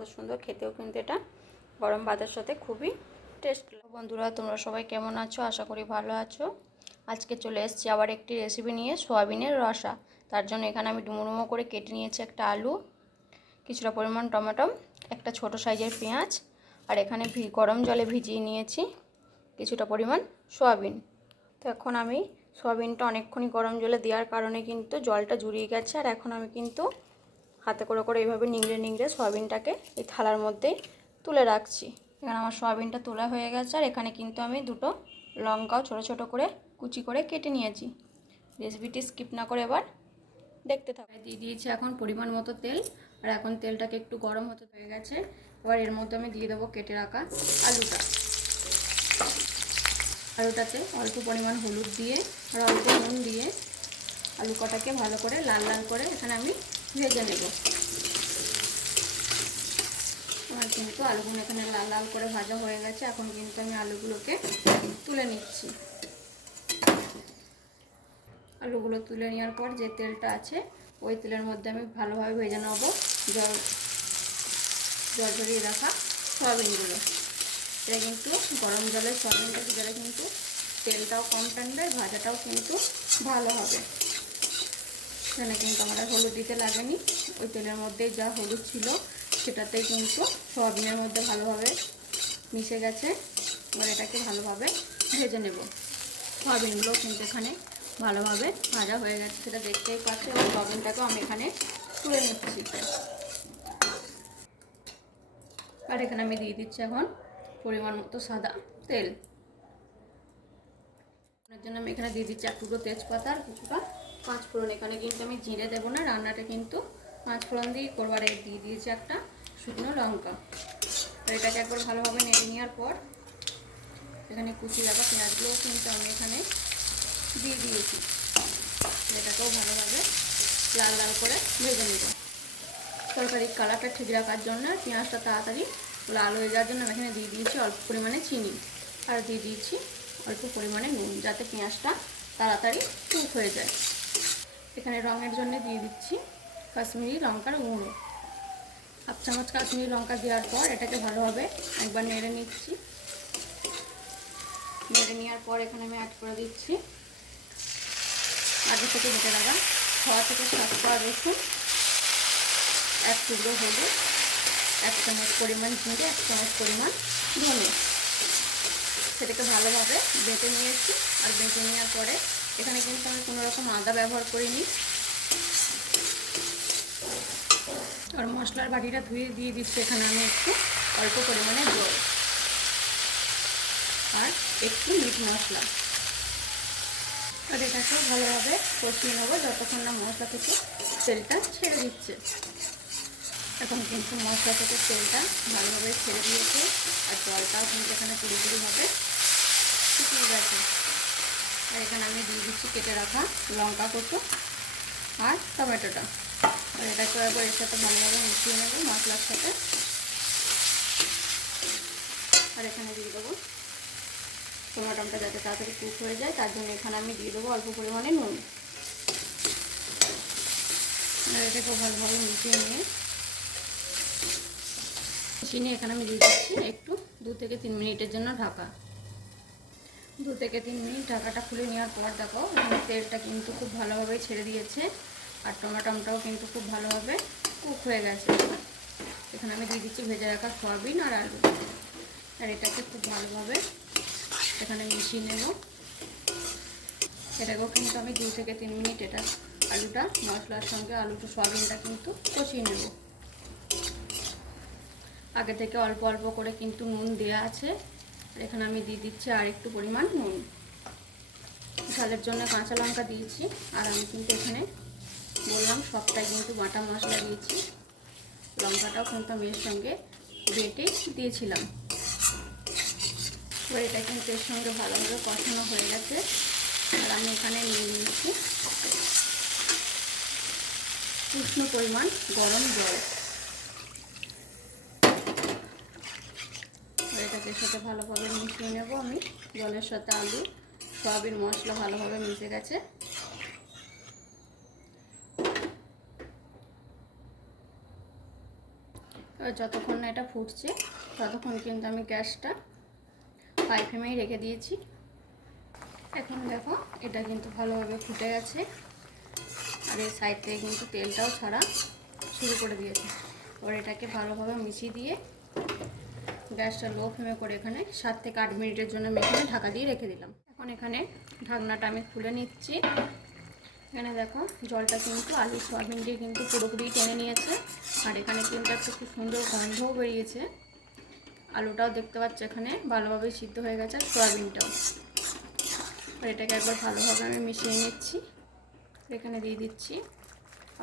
কত সুন্দর, খেতেও কিন্তু এটা গরম ভাতের সাথে খুবই টেস্ট। বন্ধুরা তোমরা সবাই কেমন আছো? আশা করি ভালো আছো। আজকে চলে এসেছি আবার একটি রেসিপি নিয়ে, সোয়াবিনের রসা। তার জন্য এখানে আমি ডুমো ডুমো করে কেটে নিয়েছি একটা আলু, কিছুটা পরিমাণ টমেটো, একটা ছোট সাইজের পেঁয়াজ, আর এখানে গরম জলে ভিজিয়ে নিয়েছি কিছুটা পরিমাণ সোয়াবিন। তো এখন আমি সোয়াবিনটা অনেকক্ষণই গরম জলে দেওয়ার কারণে কিন্তু জলটা জুড়িয়ে গেছে, আর এখন আমি কিন্তু হাতে করে করে এইভাবে নিংড়ে নিংড়ে সোয়াবিনটাকে এই থালার মধ্যেই তুলে রাখছি। এখানে আমার সোয়াবিনটা তোলা হয়ে গেছে, আর এখানে কিন্তু আমি দুটো লঙ্কাও ছোট ছোট করে কুচি করে কেটে নিয়েছি। রেসিপিটি স্কিপ না করে এবার দেখতে থাকো। দিয়ে দিয়েছি এখন পরিমাণ মতো তেল, আর এখন তেলটাকে একটু গরম হতে হয়ে গেছে। এবার এর মধ্যে আমি দিয়ে দেবো কেটে রাখা আলুটা। আলুটাতে অল্প পরিমাণ হলুদ দিয়ে আর অল্প নুন দিয়ে আলু কটাকে ভালো করে লাল লাল করে এখানে আমি ভেজে নেব। আমার কিন্তু আলুগুলো এখানে লাল লাল করে ভাজা হয়ে গেছে। এখন কিন্তু আমি আলুগুলোকে তুলে নিচ্ছি। আলুগুলো তুলে নেওয়ার পর যে তেলটা আছে ওই তেলের মধ্যে আমি ভালোভাবে ভেজে নেব জল ঝরিয়ে রাখা সয়াবিনগুলো। এটা কিন্তু গরম জলের সয়াবিনটা ভিজালে কিন্তু তেলটাও কম টানবে, ভাজাটাও কিন্তু ভালো হবে। এখানে কিন্তু আমার হলুদ দিতে লাগেনি, ওই তেলের মধ্যে যা হলুদ ছিল সেটাতেই কিন্তু সয়াবিনের মধ্যে ভালোভাবে মিশে গেছে। এবার এটাকে ভালোভাবে ভেজে নেব। সয়াবিনগুলো কিন্তু এখানে ভালোভাবে ভাজা হয়ে গেছে, সেটা দেখতেই পাচ্ছি। এবং সয়াবিনটাকেও আমি এখানে তুলে নিচ্ছি। আর এখানে আমি দিয়ে দিচ্ছি এখন পরিমাণ মতো সাদা তেল। এর জন্য আমি এখানে দিয়ে দিচ্ছি এক টুকরো তেজপাতা আর কিছুটা পাঁচ ফোড়ন। এখানে কিন্তু আমি জিরে দেবো না, রান্নাটা কিন্তু পাঁচ ফোড়ন দিয়ে করবার। দিয়ে দিয়েছি একটা শুকনো লঙ্কা। তো এটাকে একবার ভালোভাবে নেড়ে নেওয়ার পর এখানে কুচি রাখা পেঁয়াজগুলোও কিন্তু আমি এখানে দিয়ে দিয়েছি। এটাকেও ভালোভাবে লাল লাল করে ভেজে নেব। তরকারির কালারটা ঠিক রাখার জন্য পেঁয়াজটা তাড়াতাড়ি লাল হয়ে যাওয়ার জন্য আমি এখানে দিয়ে দিয়েছি অল্প পরিমাণে চিনি, আর দিয়ে দিয়েছি অল্প পরিমাণে নুন, যাতে পেঁয়াজটা তাড়াতাড়ি কুক হয়ে যায়। এখানে রঙের জন্য দিয়ে দিচ্ছি কাশ্মীরি লঙ্কার গুঁড়ো, হাফ চামচ কাশ্মীরি লঙ্কা দেওয়ার পর এটাকে ভালোভাবে একবার নেড়ে নিচ্ছি। নেড়ে নেওয়ার পর এখানে আমি অ্যাড করে দিচ্ছি আগে থেকে বেটে রাখা 6 থেকে 7 কোয়া রসুন, এক টুকরো হলুদ, এক চামচ পরিমাণ জিরে, এক চামচ পরিমাণ ধনে। সেটাকে ভালোভাবে বেটে নিয়েছি। আর বেটে নেওয়ার পরে এখানে কিন্তু আমি কোনো রকম আদা ব্যবহার করিনি। আর মশলার বাটিটা ধুয়ে দিয়ে দিচ্ছি এখানে আমি একটু অল্প পরিমাণে জল আর একটু মিট মশলা। আর এটাকেও ভালোভাবে কষিয়ে নেবো যতক্ষণ না মশলা থেকে তেলটা ছেড়ে দিচ্ছে। এখন কিন্তু মশলা থেকে তেলটা ভালোভাবে ছেড়ে দিয়েছে, আর জলটাও কিন্তু এখানে পুরোপুরিভাবে শুকিয়ে গেছে। আর এখানে আমি দিয়ে দিচ্ছি কেটে রাখা লঙ্কা কুচো আর টমেটোটা। আর এটাকে একবার এর সাথে ভালোভাবে মিশিয়ে নেব মশলার সাথে। আর এখানে দিয়ে দেবো টমেটোটা যাতে তাড়াতাড়ি কুক হয়ে যায়, তার জন্য এখানে আমি দিয়ে দেবো অল্প পরিমাণে নুন। আর এটাকে ভালোভাবে মিশিয়ে নিয়ে এখানে আমি দিয়ে দিচ্ছি একটু 2 থেকে 3 মিনিটের জন্য ঢাকা। 2 থেকে 3 মিনিট ঢাকাটা খুলে নেওয়ার পর দেখো এখানে তেলটা কিন্তু খুব ভালোভাবে ছেড়ে দিয়েছে, আর টমেটোটাও কিন্তু খুব ভালোভাবে কুক হয়ে গেছে। এখানে আমি দিয়ে দিচ্ছি ভেজে রাখা সয়াবিন আর আলু। আর এটাকে খুব ভালোভাবে এখানে মিশিয়ে নেব। এটাকেও কিন্তু আমি 2 থেকে 3 মিনিট এটা আলুটা মশলার সঙ্গে আলুটা সয়াবিনটা কিন্তু কষিয়ে নেব। আগে থেকে অল্প অল্প করে কিন্তু নুন দেওয়া আছে। আর এখানে আমি দিয়ে দিচ্ছি আর একটু পরিমাণ নুন। ঝালের জন্য কাঁচা লঙ্কা দিয়েছি, আর আমি কিন্তু এখানে বললাম সবটাই কিন্তু বাটা মশলা দিয়েছি। লঙ্কাটাও কিন্তু আমি এর সঙ্গে বেটে দিয়েছিলাম। এবার এটা কিন্তু এর সঙ্গে ভালোভাবে কষানো হয়ে গেছে। আর আমি এখানে নিয়ে নিচ্ছি উষ্ণ পরিমাণ গরম জল। এটাকে সাথে ভালোভাবে মিশিয়ে নেব আমি। জলের সাথে আলু সয়াবিন মশলা ভালোভাবে মিশে গেছে। এবার যতক্ষণ না এটা ফুটছে ততক্ষণ কিন্তু আমি গ্যাসটা হাই ফ্লেমেই রেখে দিয়েছি। এখন দেখো এটা কিন্তু ভালোভাবে ফুটে গেছে আর এই সাইড থেকে কিন্তু তেলটাও ছাড়া শুরু করে দিয়েছে। এবার এটাকে ভালোভাবে মিশিয়ে দিয়ে গ্যাসটা লো ফ্লেমে করে এখানে 7 থেকে 8 মিনিটের জন্য আমি এখানে ঢাকা দিয়ে রেখে দিলাম। এখন এখানে ঢাকনাটা আমি খুলে নিচ্ছি। এখানে দেখো জলটা কিন্তু আলু সয়াবিন দিয়ে কিন্তু পুরোপুরি টেনে নিয়েছে আর এখানে কিন্তু একটা খুব সুন্দর গন্ধও বেরিয়েছে। আলুটাও দেখতে পাচ্ছি এখানে ভালোভাবে সিদ্ধ হয়ে গেছে আর সয়াবিনটাও। আর এটাকে একবার ভালোভাবে আমি মিশিয়ে নিচ্ছি। এখানে দিয়ে দিচ্ছি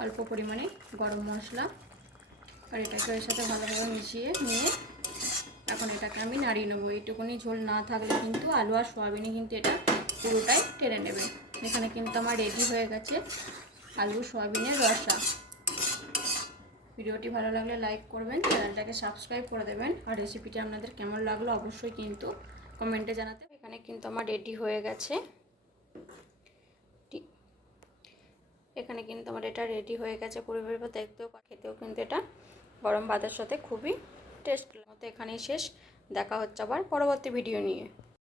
অল্প পরিমাণে গরম মশলা আর এটাকে এর সাথে ভালোভাবে মিশিয়ে নিয়ে এখন এটাকে আমি নাড়িয়ে নেবো। এইটুকুনি ঝোল না থাকলে কিন্তু আলু আর সয়াবিনে কিন্তু এটা পুরোটাই টেনে নেবে। এখানে কিন্তু আমার রেডি হয়ে গেছে আলু সয়াবিনের রসা। ভিডিওটি ভালো লাগলে লাইক করবেন, চ্যানেলটাকে সাবস্ক্রাইব করে দেবেন আর রেসিপিটি আপনাদের কেমন লাগলো অবশ্যই কিন্তু কমেন্টে জানাতে। এখানে কিন্তু আমার রেডি হয়ে গেছে, এখানে কিন্তু আমার এটা রেডি হয়ে গেছে। পরিবারের দেখতেও খেতেও কিন্তু এটা গরম ভাতের সাথে খুবই টেস্ট লাগে। এখানেই শেষ, দেখা হচ্ছে আবার পরবর্তী ভিডিও নিয়ে।